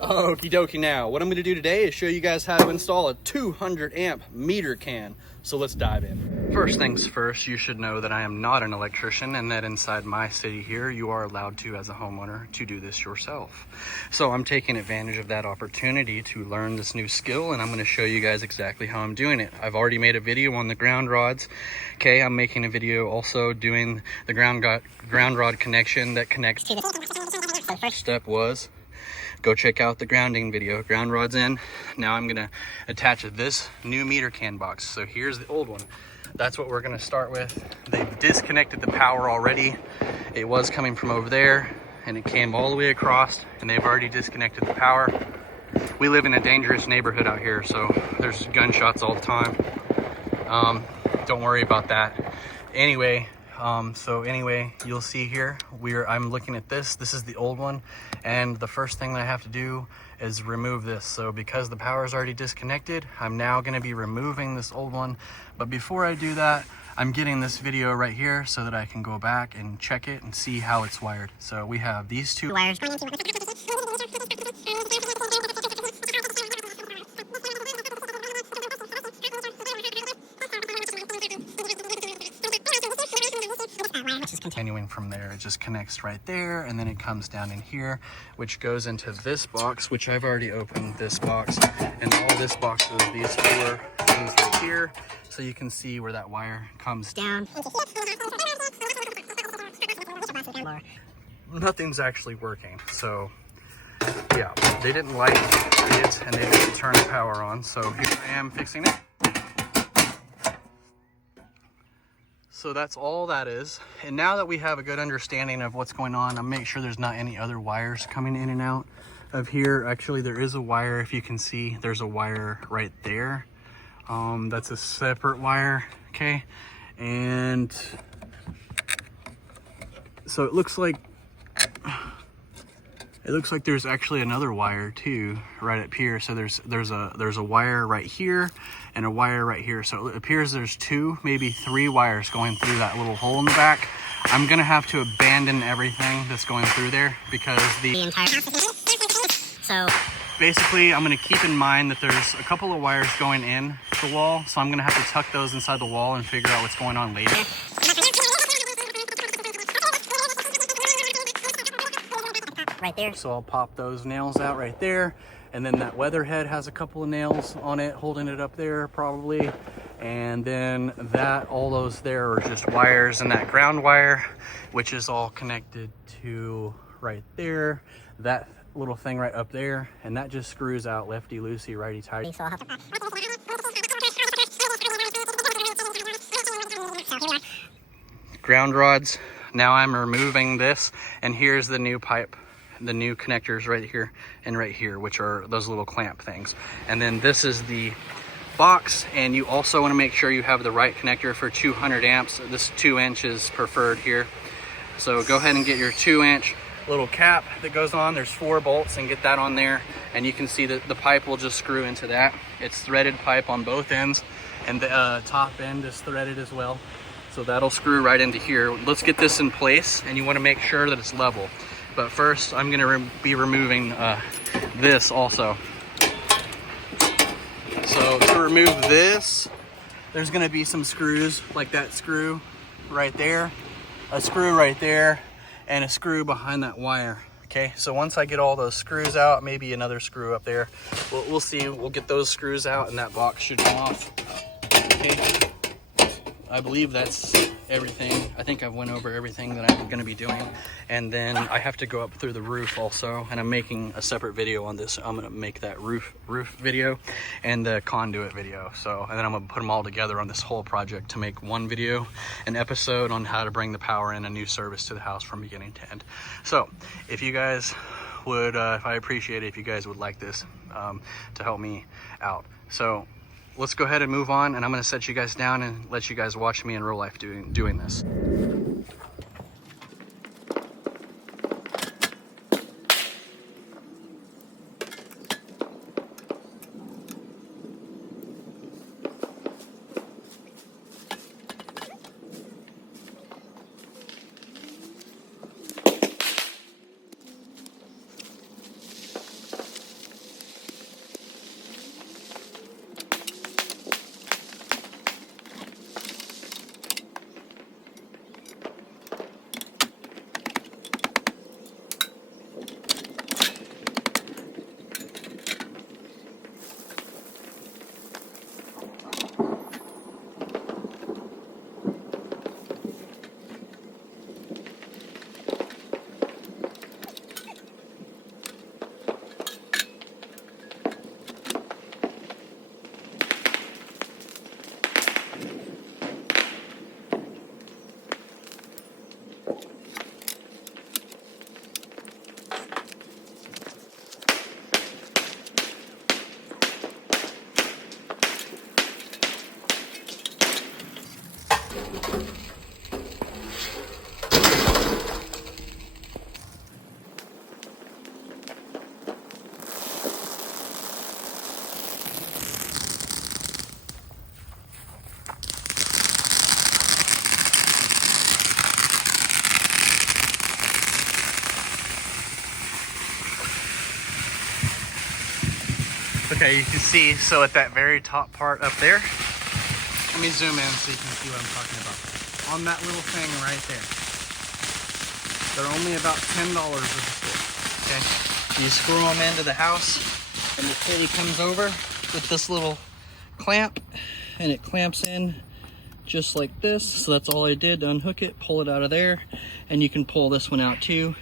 Okie dokie. Now what I'm going to do today is show you guys how to install a 200 amp meter can. So let's dive in. First things first, you should know that I am not an electrician and that inside my city here you are allowed to, as a homeowner, to do this yourself. So I'm taking advantage of that opportunity to learn this new skill, and I'm going to show you guys exactly how I'm doing it. I've already made a video on the ground rods. Okay, I'm making a video also doing the ground rod connection that connects to the first step was go check out the grounding video. Ground rod's in. Now I'm gonna attach this new meter can box. So here's the old one. That's what we're gonna start with. They've disconnected the power already. It was coming from over there and it came all the way across, and they've already disconnected the power. We live in a dangerous neighborhood out here, so there's gunshots all the time. Don't worry about that. Anyway, you'll see here, I'm looking at this. This is the old one, and the first thing that I have to do is remove this. So because the power is already disconnected, I'm now going to be removing this old one. But before I do that, I'm getting this video right here so that I can go back and check it and see how it's wired. So we have these two wires going into continuing from there. It just connects right there, and then it comes down in here, which goes into this box, which I've already opened this box, and all this box is these four things right here, so you can see where that wire comes down. Nothing's actually working, so yeah, they didn't like it and they didn't turn the power on, so here I am fixing it. So that's all that is. And now that we have a good understanding of what's going on, I'll make sure there's not any other wires coming in and out of here. Actually, there is a wire. If you can see, there's a wire right there. That's a separate wire, okay? And so it looks like there's actually another wire too right up here. So there's a wire right here and a wire right here. So it appears there's two, maybe three wires going through that little hole in the back. I'm gonna have to abandon everything that's going through there because the entire so basically I'm gonna keep in mind that there's a couple of wires going in the wall, so I'm gonna have to tuck those inside the wall and figure out what's going on later. Right there. So I'll pop those nails out right there, and then that weatherhead has a couple of nails on it holding it up there probably, and then all those there are just wires, and that ground wire, which is all connected to right there, that little thing right up there, and that just screws out lefty loosey righty tighty. So I'll have to ground rods. Now I'm removing this, and here's the new pipe, the new connectors right here and right here, which are those little clamp things. And then this is the box, and you also want to make sure you have the right connector for 200 amps. This 2-inch is preferred here. So go ahead and get your 2-inch little cap that goes on. There's 4 bolts, and get that on there, and you can see that the pipe will just screw into that. It's threaded pipe on both ends, and the top end is threaded as well. So that'll screw right into here. Let's get this in place, and you want to make sure that it's level. But first, I'm going to be removing this also. So to remove this, there's going to be some screws, like that screw right there, a screw right there, and a screw behind that wire. Okay, so once I get all those screws out, maybe another screw up there, we'll see. We'll get those screws out, and that box should come off. Okay, I believe that's everything. I think I've went over everything that I'm going to be doing, and then I have to go up through the roof also, and I'm making a separate video on this. I'm going to make that roof video and the conduit video, so, and then I'm going to put them all together on this whole project to make one video, an episode on how to bring the power in a new service to the house from beginning to end. So if you guys would I appreciate it if you guys would like this to help me out. So let's go ahead and move on, and I'm going to set you guys down and let you guys watch me in real life doing this. Okay, you can see, so at that very top part up there, let me zoom in so you can see what I'm talking about. On that little thing right there. They're only about $10 a stick, okay? You screw them into the house, and the kitty comes over with this little clamp, and it clamps in just like this. So that's all I did to unhook it, pull it out of there, and you can pull this one out too.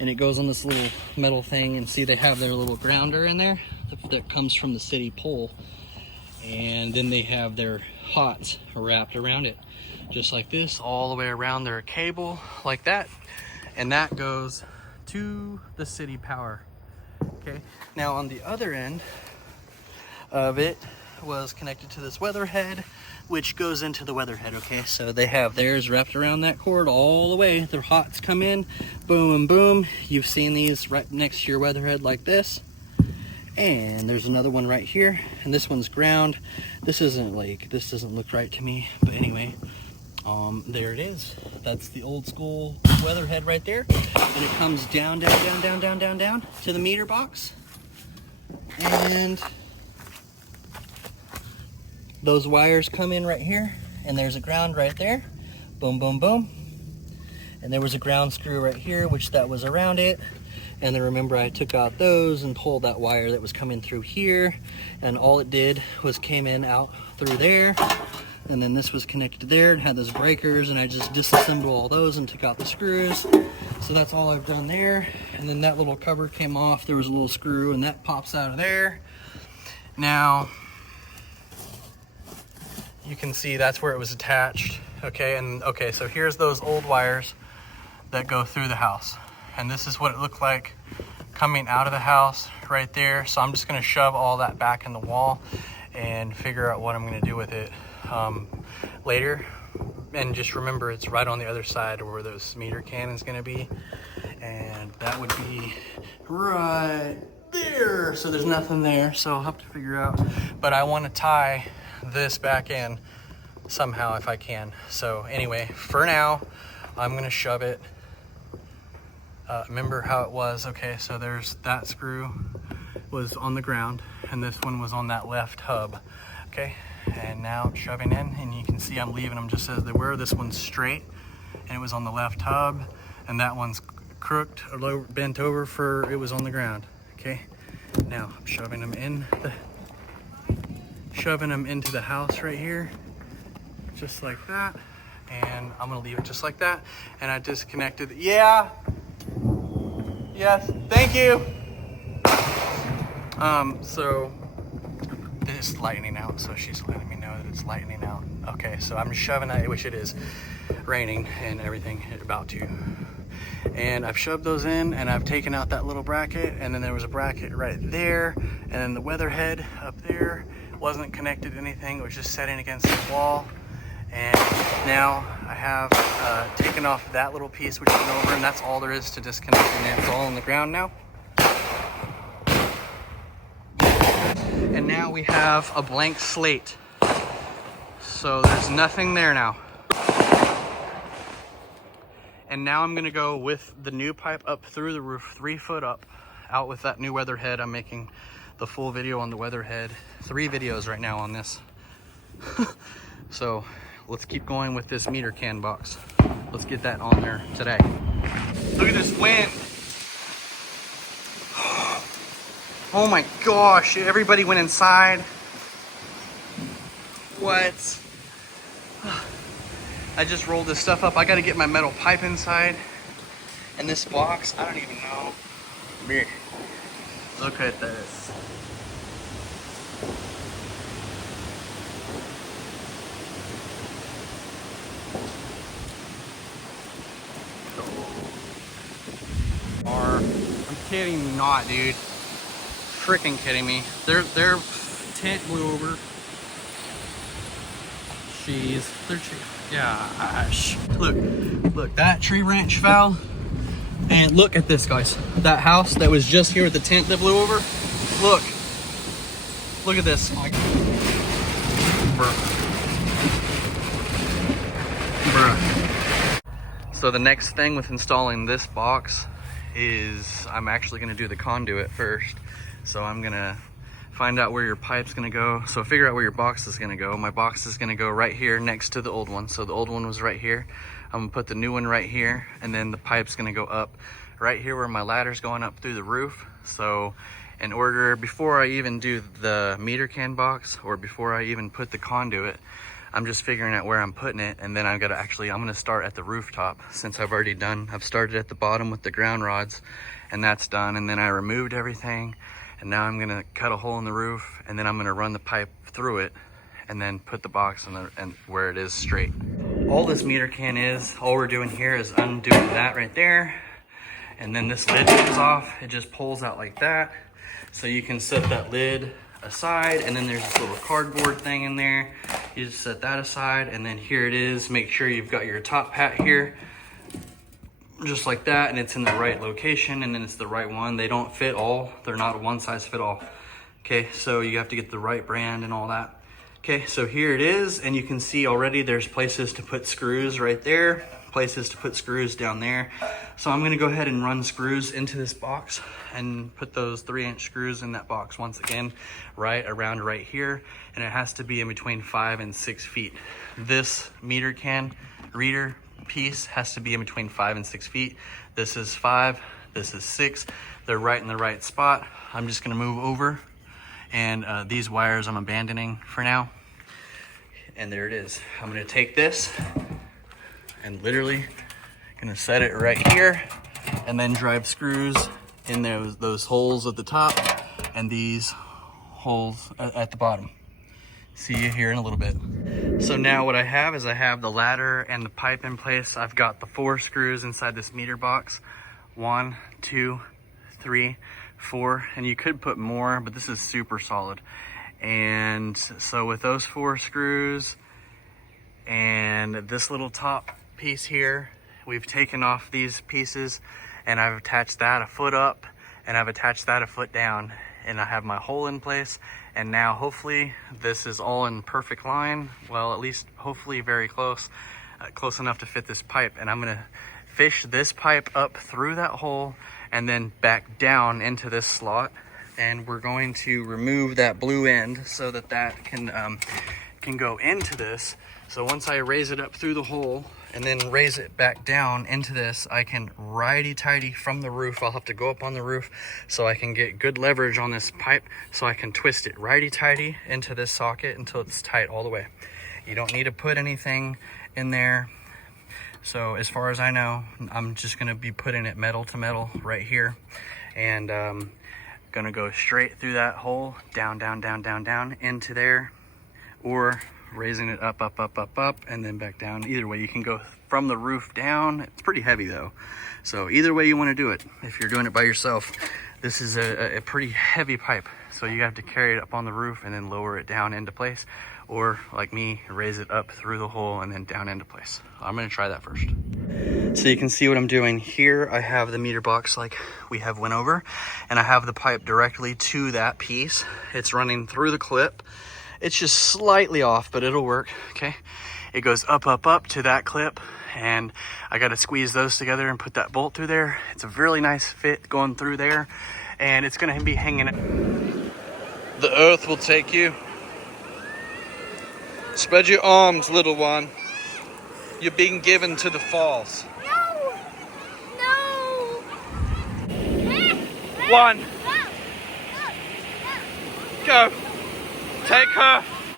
And it goes on this little metal thing, and see they have their little grounder in there that comes from the city pole. And then they have their hots wrapped around it, just like this, all the way around their cable, like that. And that goes to the city power, okay? Now on the other end of it was connected to this weatherhead, which goes into the weatherhead, okay? So they have theirs wrapped around that cord all the way. Their hots come in, boom, boom. You've seen these right next to your weatherhead like this. And there's another one right here, and this one's ground. This doesn't look right to me, but anyway, there it is. That's the old school weatherhead right there, and it comes down to the meter box. And those wires come in right here, and there's a ground right there. Boom, boom, boom. And there was a ground screw right here, which that was around it. And then remember, I took out those and pulled that wire that was coming through here, and all it did was came in out through there. And then this was connected there and had those breakers, and I just disassembled all those and took out the screws. So that's all I've done there. And then that little cover came off. There was a little screw, and that pops out of there. Now you can see that's where it was attached, okay? And okay, so here's those old wires that go through the house, and this is what it looked like coming out of the house right there. So I'm just going to shove all that back in the wall and figure out what I'm going to do with it later. And just remember, it's right on the other side of where those meter can is going to be, and that would be right there. So there's nothing there, so I'll have to figure out, but I want to tie this back in somehow if I can. So anyway, for now I'm gonna shove it. Remember how it was, okay? So there's that screw was on the ground, and this one was on that left hub, okay? And now I'm shoving in, and you can see I'm leaving them just as they were. This one's straight, and it was on the left hub, and that one's crooked or bent over for it was on the ground, okay? Now I'm shoving them into the house right here, just like that. And I'm gonna leave it just like that. And I disconnected. Yeah. Yes. Thank you. So it's lightening out. So she's letting me know that it's lightening out. Okay. So I'm just shoving it, which it is raining and everything about to. And I've shoved those in, and I've taken out that little bracket, and then there was a bracket right there, and then the weatherhead up there wasn't connected to anything. It was just setting against the wall. And now I have taken off that little piece which went over, and that's all there is to disconnecting it. It's all on the ground now. And now we have a blank slate. So there's nothing there now. And now I'm gonna go with the new pipe up through the roof, 3 foot up, out with that new weatherhead. I'm making the full video on the weatherhead. 3 videos right now on this. So let's keep going with this meter can box. Let's get that on there today. Look at this wind. Oh my gosh, everybody went inside. What? I just rolled this stuff up. I gotta get my metal pipe inside. And this box, I don't even know. Here. Look at this. I'm kidding you not, dude. Freaking kidding me. Their tent blew over. Jeez. Gosh. Look, that tree branch fell. And look at this, guys. That house that was just here with the tent that blew over. Look at this. Bruh. So the next thing with installing this box is I'm actually gonna do the conduit first. So I'm gonna find out where your pipe's gonna go. So figure out where your box is gonna go. My box is gonna go right here next to the old one. So the old one was right here. I'm gonna put the new one right here, and then the pipe's gonna go up right here where my ladder's going up through the roof. So in order, before I even do the meter can box, or before I even put the conduit, I'm just figuring out where I'm putting it, and then I'm gonna start at the rooftop, since I've started at the bottom with the ground rods, and that's done. And then I removed everything, and now I'm gonna cut a hole in the roof, and then I'm gonna run the pipe through it, and then put the box and where it is straight. All this meter can is, all we're doing here is undoing that right there, and then this lid comes off. It just pulls out like that, so you can set that lid aside, and then there's this little cardboard thing in there. You just set that aside, and then here it is. Make sure you've got your top hat here, just like that, and it's in the right location, and then it's the right one. They don't fit all, they're not one size fit all. Okay, so you have to get the right brand and all that. Okay, so here it is, and you can see already there's places to put screws right there, places to put screws down there. So I'm gonna go ahead and run screws into this box and put those 3-inch screws in that box once again, right around right here. And it has to be in between 5 and 6 feet. This meter can reader piece has to be in between 5 and 6 feet. This is 5, this is 6. They're right in the right spot. I'm just gonna move over, and these wires I'm abandoning for now. And there it is. I'm gonna take this and literally gonna set it right here, and then drive screws in those holes at the top and these holes at the bottom. See you here in a little bit. So now what I have is I have the ladder and the pipe in place. I've got the 4 screws inside this meter box. 1, 2, 3, 4, and you could put more, but this is super solid. And so with those 4 screws and this little top piece here, we've taken off these pieces, and I've attached that a foot up, and I've attached that a foot down, and I have my hole in place. And now hopefully this is all in perfect line. Well, at least hopefully very close, close enough to fit this pipe. And I'm gonna fish this pipe up through that hole and then back down into this slot. And we're going to remove that blue end so that that can go into this. So once I raise it up through the hole and then raise it back down into this, I can righty-tighty from the roof. I'll have to go up on the roof so I can get good leverage on this pipe, so I can twist it righty-tighty into this socket until it's tight all the way. You don't need to put anything in there. So as far as I know, I'm just gonna be putting it metal to metal right here, and gonna go straight through that hole, down, down, down, down, down into there, or raising it up, up, up, up, up, and then back down. Either way, you can go from the roof down. It's pretty heavy though. So either way you want to do it, if you're doing it by yourself, this is a pretty heavy pipe. So you have to carry it up on the roof and then lower it down into place. Or like me, raise it up through the hole and then down into place. I'm gonna try that first. So you can see what I'm doing here. I have the meter box like we have went over, and I have the pipe directly to that piece. It's running through the clip. It's just slightly off, but it'll work, okay? It goes up, up, up to that clip, and I gotta squeeze those together and put that bolt through there. It's a really nice fit going through there, and it's gonna be hanging. The earth will take you. Spread your arms, little one. You're being given to the falls. No! No! 1. Go. Take her.